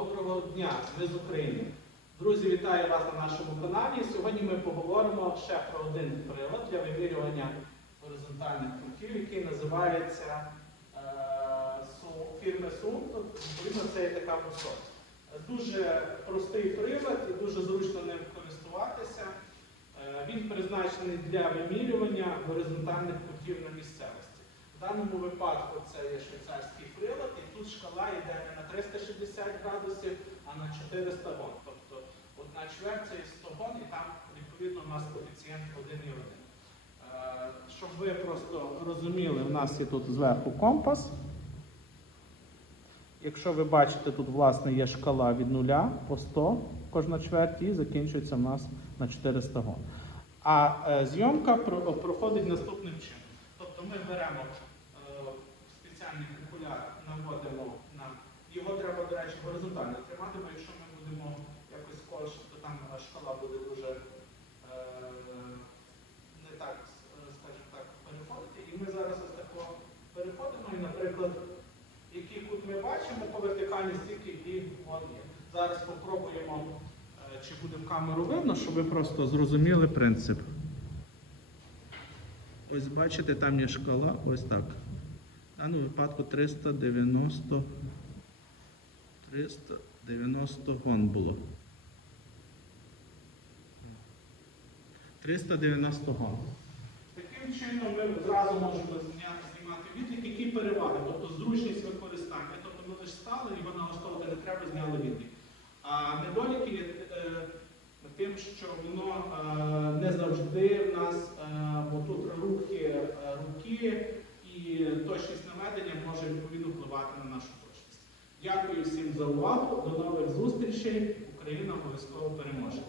Доброго дня, ми з України. Друзі, вітаю вас на нашому каналі. Сьогодні ми поговоримо ще про один прилад для вимірювання горизонтальних крутів, який називається е, Су- фірми Сум. Відповідно, це є така висота. Дуже простий прилад і дуже зручно ним користуватися. Е, Він призначений для вимірювання горизонтальних кутів на місцевості. В даному випадку це є швейцарський прилад, і тут шкала йде не на 360 градусів, а на 400 гон. Тобто одна чверть це є 100 гон, і там відповідно у нас коефіцієнт 1,1. Е, Щоб ви просто розуміли, у нас є тут зверху компас. Якщо ви бачите, тут власне є шкала від 0 по 100 кожна чверть і закінчується в нас на 400 гон. А е, зйомка про- проходить наступним чином. Тобто ми беремо е, спеціальний окуляр, наводимо на до речі, горизонтально тримати, бо якщо ми будемо якось кош, то там шкала буде дуже е, не так, е, скажімо так, переходити. І ми зараз ось тако переходимо, і, наприклад, який кут ми бачимо по вертикальній стільки і он є. Зараз спробуємо, е, чи буде в камеру видно, щоб ви просто зрозуміли принцип. Ось бачите, там є шкала, ось так. В даному випадку 390, 390 гон було. 390 гон. Таким чином ми одразу можемо знімати відлік, які переваги, тобто зручність використання. Тобто ми лише стали, його налаштовувати не треба, зняли відлік. А недоліки є е, тим, що воно е, не завжди в нас е, тут рухи руки і точність наведення може відповідно впливати на нашу. Дякую всім за увагу. До нових зустрічей. Україна обов'язково переможе.